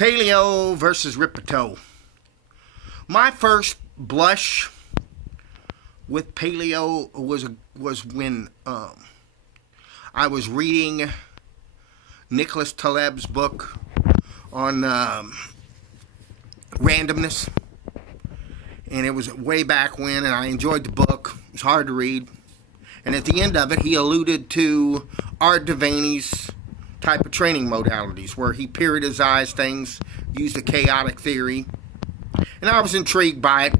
Paleo versus Rippetoe. My first blush with Paleo was when I was reading Nicholas Taleb's book on randomness, and it was way back when, and I enjoyed the book. It was hard to read, and at the end of it, he alluded to Art Devaney's type of training modalities, where he periodized things, used a chaotic theory, and I was intrigued by it.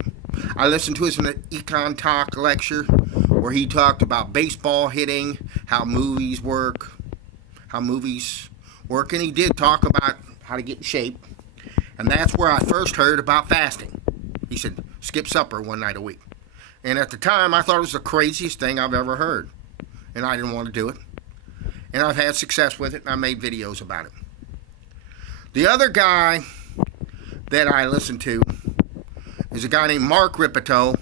I listened to his Econ Talk lecture, where he talked about baseball hitting, how movies work, and he did talk about how to get in shape, and that's where I first heard about fasting. He said, skip supper one night a week, and at the time, I thought it was the craziest thing I've ever heard, and I didn't want to do it. And I've had success with it, and I made videos about it. The other guy that I listened to is a guy named Mark Rippetoe.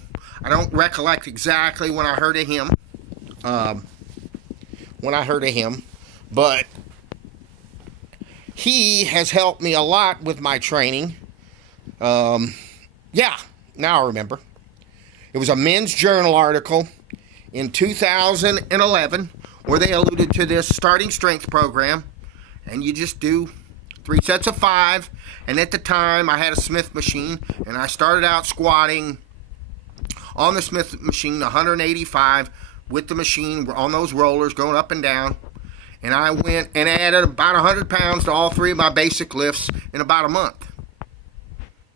I don't recollect exactly when I heard of him. But he has helped me a lot with my training. Yeah, now I remember. It was a Men's Journal article in 2011 where they alluded to this starting strength program, and you just do 3 sets of 5, and at the time I had a Smith machine, and I started out squatting on the Smith machine 185 with the machine on those rollers going up and down, and I went and added about 100 pounds to all 3 of my basic lifts in about a month.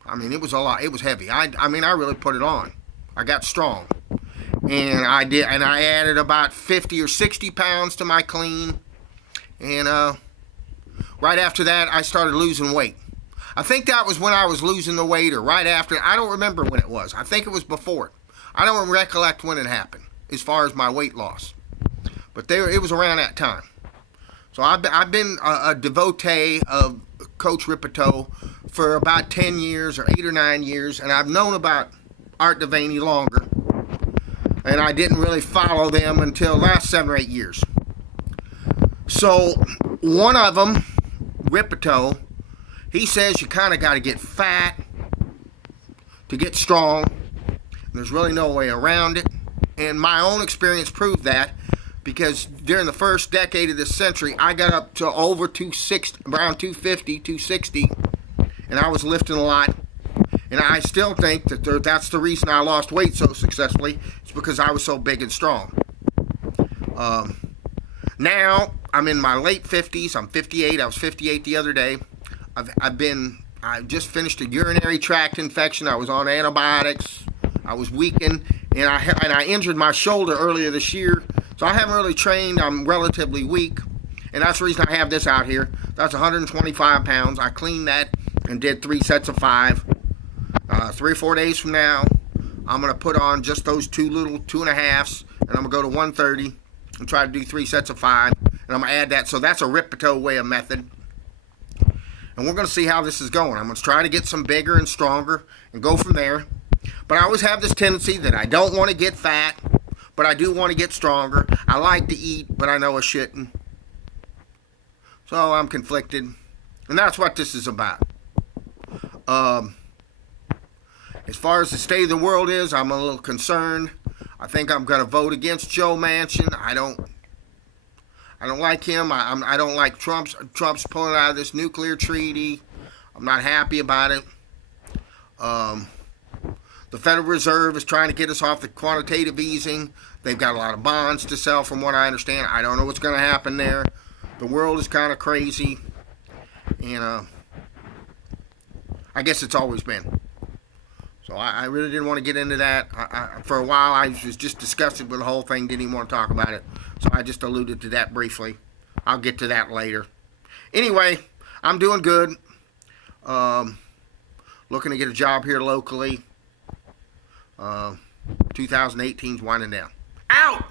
I mean, it was a lot. It was heavy. I really put it on. I got strong. And I added about 50 or 60 pounds to my clean. And right after that, I started losing weight. I think that was when I was losing the weight, or right after. I don't remember when it was. I think it was before it. I don't recollect when it happened, as far as my weight loss. But it was around that time. So I've been a devotee of Coach Rippetoe for about 10 years, or 8 or 9 years. And I've known about Art Devaney longer. And I didn't really follow them until the last 7 or 8 years. So one of them, Rippetoe, he says you kind of got to get fat to get strong. There's really no way around it. And my own experience proved that, because during the first decade of this century, I got up to over 260, around 250, 260, and I was lifting a lot. And I still think that that's the reason I lost weight so successfully. It's because I was so big and strong. Now, I'm in my late 50s. I'm 58. I was 58 the other day. I just finished a urinary tract infection. I was on antibiotics. I was weakened. And I injured my shoulder earlier this year. So I haven't really trained. I'm relatively weak. And that's the reason I have this out here. That's 125 pounds. I cleaned that and did 3 sets of 5. 3 or 4 days from now, I'm going to put on just those 2 little 2.5s, and I'm going to go to 130 and try to do 3 sets of 5, and I'm going to add that. So that's a Rippetoe way of method, and we're going to see how this is going. I'm going to try to get some bigger and stronger and go from there. But I always have this tendency that I don't want to get fat, but I do want to get stronger. I like to eat, but I know I shouldn't. So I'm conflicted, and that's what this is about. As far as the state of the world is, I'm a little concerned. I think I'm going to vote against Joe Manchin. I don't like him. I don't like Trump's pulling out of this nuclear treaty. I'm not happy about it. The Federal Reserve is trying to get us off the quantitative easing. They've got a lot of bonds to sell, from what I understand. I don't know what's going to happen there. The world is kind of crazy. And I guess it's always been. So I really didn't want to get into that. For a while, I was just disgusted with the whole thing. Didn't even want to talk about it. So I just alluded to that briefly. I'll get to that later. Anyway, I'm doing good. Looking to get a job here locally. 2018's winding down. Out!